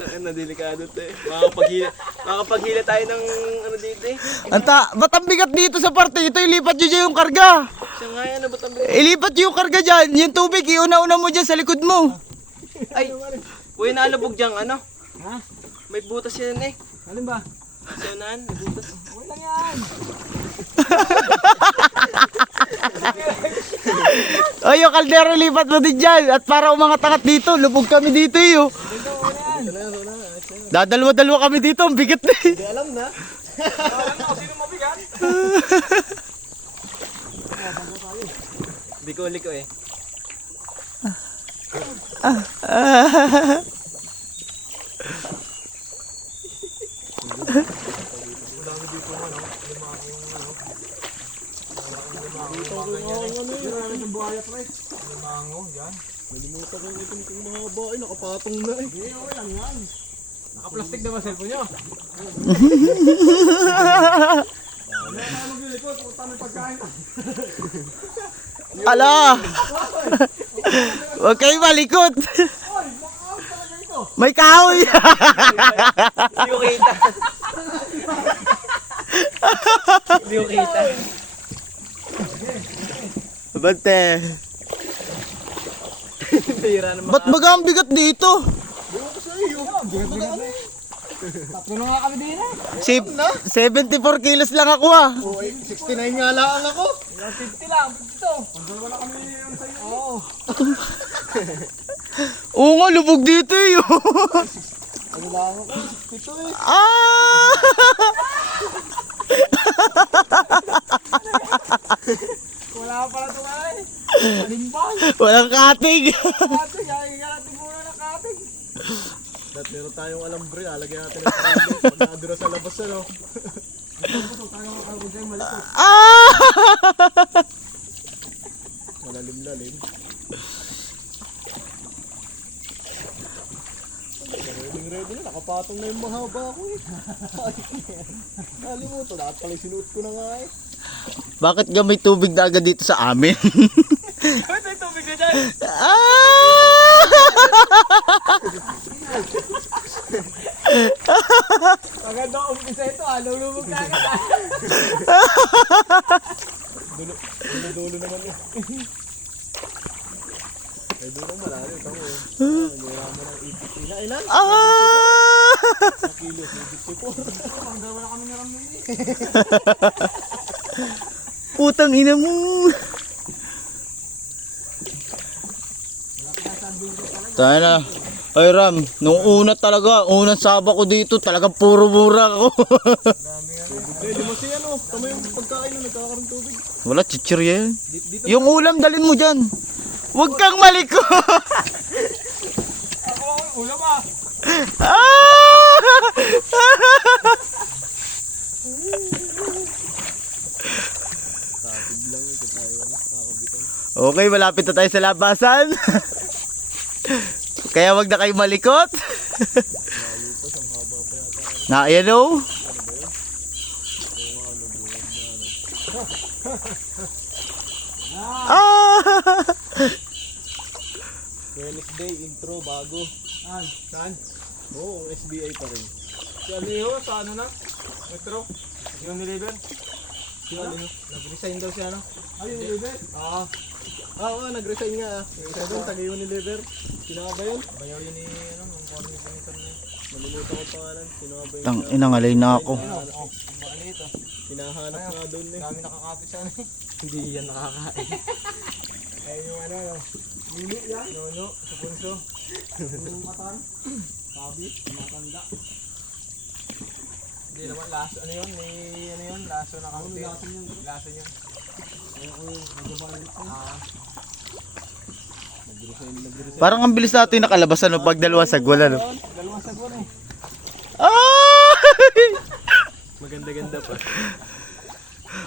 Ano, delikado to eh. Makapaghila tayo ng ano dito eh. Ba't ang bigat dito sa parte ito? Ilipat nyo dyan yung karga. Siya nga yan, ba't ang bigat? Ilipat nyo yung karga dyan. Yung tubig, iuna-una mo dyan sa likod mo. Ay, kuya nalubog dyan, ano? Ha? May butas yan eh. Alin ba? Sa unahan, may butas. Okay lang yan. O, yung kaldero ilipat mo din dyan. At para umangat-angat dito, lubog kami dito eh. Oh. Dadalwa-dalwa kami dito, ang bigat na eh. Hindi alam na. Alam mo, sino mabigat? Bikoli ko eh. Nalimutan ko yung itong mga bae, nakapatong na eh. Hindi, okay lang yan. Naka-plastic na ba cellphone nyo? Ano na maglilipot? Punta ng pagkain. Ala! Huwag kayo malikot. Oy, makaawit talaga ito. May kahoy. Hindi ko kita. Hindi ko kita. Bante. Tira naman. Ba't baga ang bigat dito? Bigat-bigat na eh. Tatlo na nga kami din eh. 74 kilos lang ako ah. Oh, 69 nga lang ako. 50 lang, 50 to. Ang dalawa na kami yung sa'yo. Oo. Oo nga, lubog dito eh. Ano lang ako? Ito eh. Ah! Wala pa pala ito nga eh. Malimbang. Walang katig. Kating, kaya natin muna ng kating. Dahil meron tayong alambre, lalagyan natin ng karami. Pag nakadura sa labas ano. Ito, tayo makakaroon dyan malikot. Ah! Malalim-lalim. Ready na, nakapatong na yung mahaba ako eh. Nalimutan, lahat pala yung sinuot ko na nga eh. Bakit nga may tubig na agad dito sa amin? Ito yung tubig na dyan. Ah! Maganda ang umpisa ito, lulubog ka agad. Dulo naman eh. Ay, dulo malalim. Tamo eh. Nira mo ng 80. Ilan? Ah! 1 kilo, 54. Ang dalawa na kami naramdaman eh. Putang ina mo. Tayo na. Ay Ram, nung una talaga, unang saba ko dito, talagang puro mura ako. Eh, di mo siya ano. Tama yung pagkain na nagkakaroon tubig. Wala, chichirya yan. Dito. Yung ulam, dalin mo dyan. Huwag kang maliko. Ako, ulam ah. Ah! Tapig lang ito tayo. Kakabitan. Okay, malapit na tayo sa labasan. Kaya wag na kayo malikot. Na, ayan o. Ah! Wednesday intro bago. Saan? Oo, SBI pa rin. Si Aliho, sa ano na? Metro? Yung niliver? Si ano? Nag-resign daw siya no? Ay, yung niliver? Oo. Oo, nag-resign nga. Yung isa doon, taga Unilever. Sino nga ba yun? Bayaw yun ni, ano, yung coordinator na yun. Nalimutan ko pangalan. Sino nga ba yun? Tang inangalay na ako. Oo, maliit ah. Hinahanap nga doon eh. Dami nakakapit sa ano eh. Hindi yan nakakain. Eh, yung ano, Nuno yan? Nuno, sa punso. Yung matan. Sabi, matanda. Hindi naman, laso, ano yun? May, ano yun? Laso na kami. Laso yun. Laso yun. Ayun ko yung nagbabalit ko. Parang ang bilis natin nakalabasan no, pag dalawa sagwala no. Dalawang sagwan eh. Ah! Maganda-ganda pa.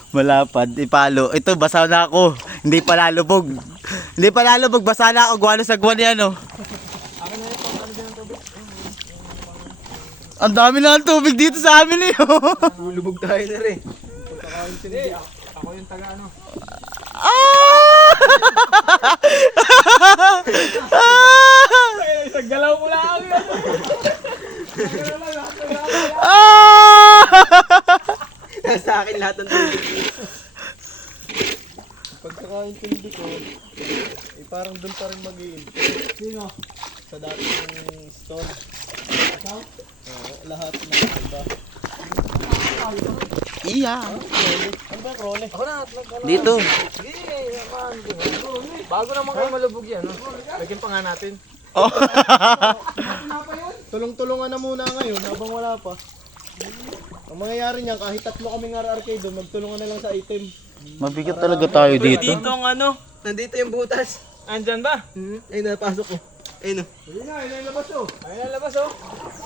Malapad, ipalo. Ito, basa na ako. Hindi pa lalubog. Hindi pa lalubog, basa na ako. Guwalo sagwan yan no. Akin na ito, ano din ang tubig? Ang dami na ng tubig dito sa amin eh. Lubog tayo na rin. Pagkakain sila. Hindi, ako yung taga ano. Ah! Ah! Sino? Sa dating store. Ikaw? Lahat ng iba. Iya. Ano ba yung krone? Ako na. Dito. Sige, naman. Bago naman kayo malubog yan. Lagyan pa nga natin. Oh. Tulong-tulungan na muna ngayon habang wala pa. Ang mangyayari niyan, kahit tatlo kaming arcade doon, magtulungan na lang sa item. Mabigat talaga tayo dito. ang ano. Nandito yung butas. Andyan ba? Ay, napasok ko. Ayun o. Ayun na, ayun na labas oh. Ayun na labas oh.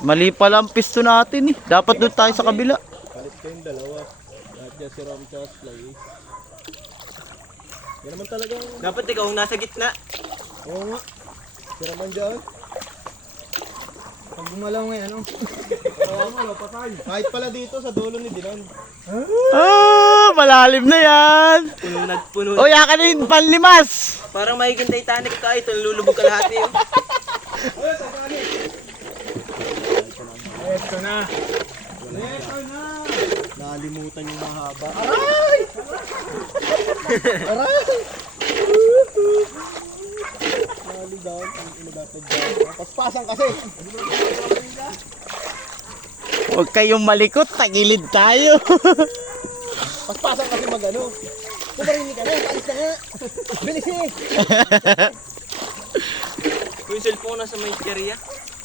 Mali pala ang pisto natin eh. Dapat doon tayo sa kabila. Palit kayong dalawa. Lahat dyan si Rom Charles Fly. Yan naman talagang... Dapat ikaw nasa gitna. Oo nga. Si Raman dyan. Pag gumalaw ngayon ano. Patay. Kahit pala dito sa dulo ni Dinan. Ah, malalim na yan. Puno. O, yakanin, panlimas. Parang mahiging Titanic ka ito. Lulubog ka lahat niyo. Ito na. Ito na. Nakalimutan yung mahaba. Aray! Aray! Nali down. Ang inagatag dyan. Paspasan kasi. Huwag kayong malikot, tagilid tayo. Paspasan kasi magano. Kumarinig ka na. Palis na nga. Bilis eh. Yung cellphone nasa may cherry.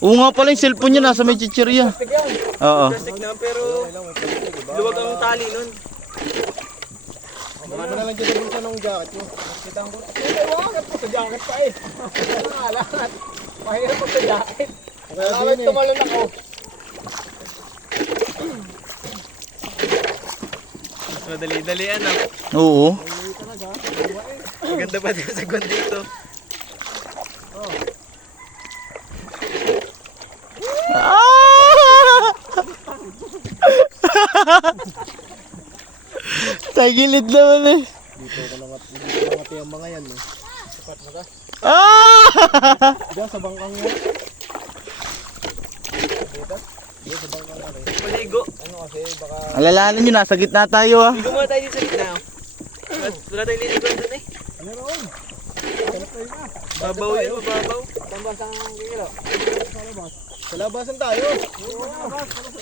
Oo nga pala yung cellphone niya nasa may chichirya. Oo. Plastic na pero luwag ang tali nun. Baka mo na lang dyan sa bulsa ng jacket mo. Kitang ko. Ay, wangat po sa jacket pa eh. Alat. Mahirap po sa jacket. Alam tumalon ako. Madali-dali ano. Oo. Maganda pa din sa gwan dito. Ah! Tagilid naman eh. Dito ko nangati ang mga yan. Sapat na ka. Ah! Diyan sa bangkang mo. Dito? Dito sa bangkang mo rin. Maligo. Ano kasi baka... Alalahanin nyo, nasa gitna tayo ah. Ligo muna tayo dito sa gitna. Wala tayong liliguan dun eh. Ano roon? Babaw yun, mababaw. Tambas ang kilo. Sa labasan tayo.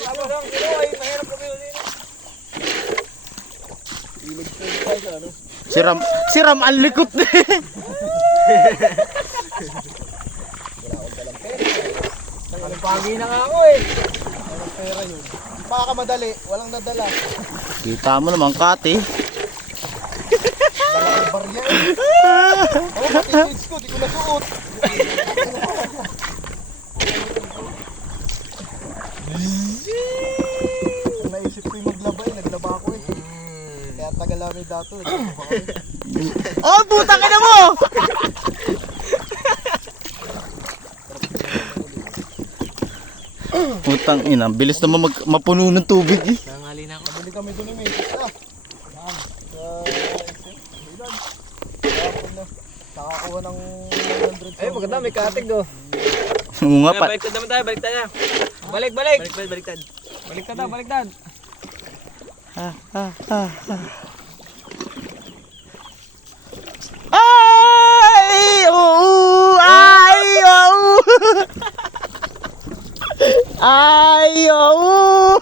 Labas ang kilo ay mahirap kami ulit. Ilig tayo sa ano. Si Ram ang likot eh. Pagi na nga ako eh. Walang pera yun. Baka ka madali. Walang nadala. Kita mo naman, Kati. Dala ang barya eh. Ako pati kids ko. Di ko nasuot. Kung naisip ko yung maglaba eh. Naglaba ako eh. Kaya tagal namin dato. Naglaba kami. Oh, puta ka na mo! Putang ina, bilis naman mapuno ng tubig eh. Nangali na ako. Nabili kami doon ni Mason. Yan. Tapon na. Nakakuha ng 100. Ay, maganda may katig do. Oo nga pa. Baliktad naman tayo, baliktad na. Balik. Baliktad. Baliktad na, baliktad. Ay! Oo! Ay! Oo! Ay! Oo!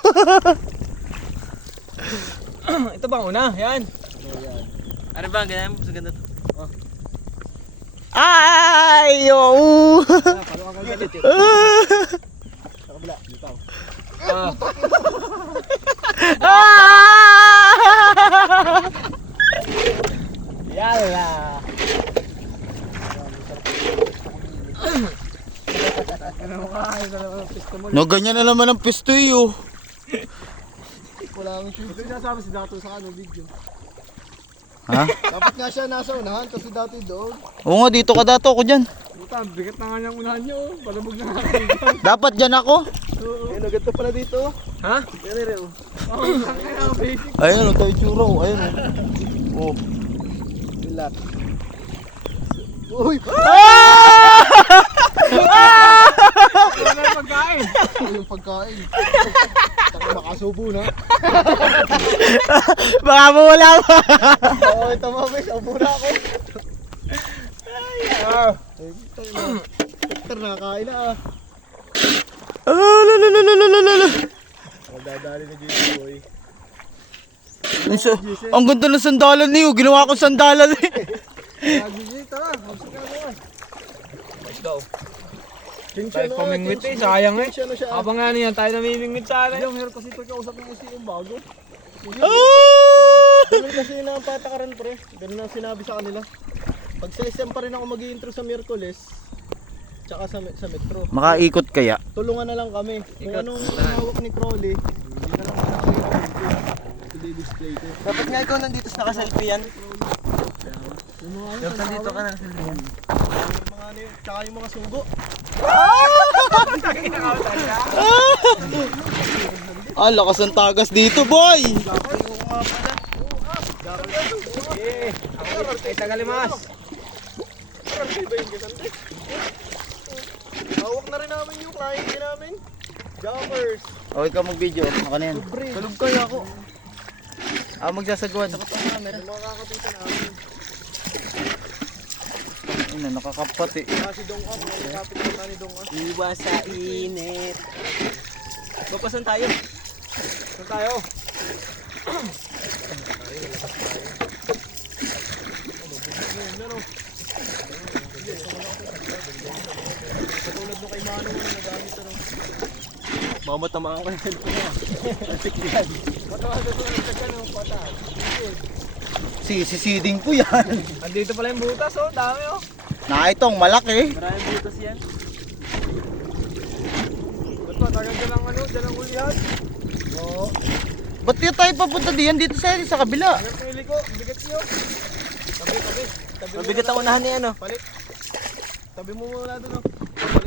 Ito bang una? Yan. Ano ba? Ganyan mo sa ganda to. Ay! Oo! Paano ka galit yun? Sa kabila. Dito. Yala. No, ganyan na naman ang pisto eh, oh. Wala kang shoot. Ito yung nasabi si Dato sa ano video. Ha? Dapat nga siya nasa unahan kasi dati doon. Oo nga, dito ka dato ako dyan. Puta, bigat na nga niyang unahan niyo. Palabog na nga. Dapat dyan ako. Ayun, agad to pala dito. Ha? Yan rin oh. Kaya basic. Ayun, tayo tsura, oh. Ayun, oh. Relax. Uy! Wala yung pagkain. Ano yung pagkain? Taka makasubo na. Baka mo wala pa. Oo, ito mami. Saubo na ako. Hector, nakakain na ah. Lalalalalalala. Magdadali na dito boy. Ang ganda ng sandalan niyo. Ginawa ko sandalan eh. Gigi, tara. Magsik ka naman. Let's go. Tayo Tayo pamingwit eh, sayang eh. Ano siya? Habang nga niyan, tayo namimingwit sa akin. Meron kasi ito kausap ng isi yung bago. Ah! Ganun kasi na ang patakaran pre. Ganun ang sinabi sa kanila. Pag sa SM pa rin ako mag-i-intro sa Miyerkules, tsaka sa Metro. Makaikot kaya? Tulungan na lang kami. Kung anong hawak ni Crowley, hindi na lang kami i-display ko. Dapat nga ikaw nandito sa nakaselfie yan. Dapat nandito ka na sa liyan. Yung mga ano yun, tsaka yung mga sugo. Ah, lakas ng tagas dito, boy! Eh, ay tagalimas. Iba yung gisante. Hawak na rin namin yung client din namin. Jumpers. O, ikaw mag-video. Ako na yan. Tulog kaya ako. Ah, magsasagwan. Yung mga kakapitan namin. Ina, nakakapat eh. Kasi Dongkap, nakakapit na ni Dongkap. Iwas sa init. Bapasan tayo. Saan tayo? Katulad mo kay Mano na nagamit ano. Mamatamaan ko yung cellphone niya. Matawagan ko na sa ng pata. Sisiding po yan. Andito pala yung butas oh, dami oh. Itong malaki. Maraming butas yan. Ba't ba, tagal ka lang ano, dyan ang ulihan. Oo. Ba't di tayo papunta diyan? Dito sa kabila. Ang pili ko, bigat niyo. Tabi. Mabigat ang unahan ni ano. Palit. Tabi mo muna doon.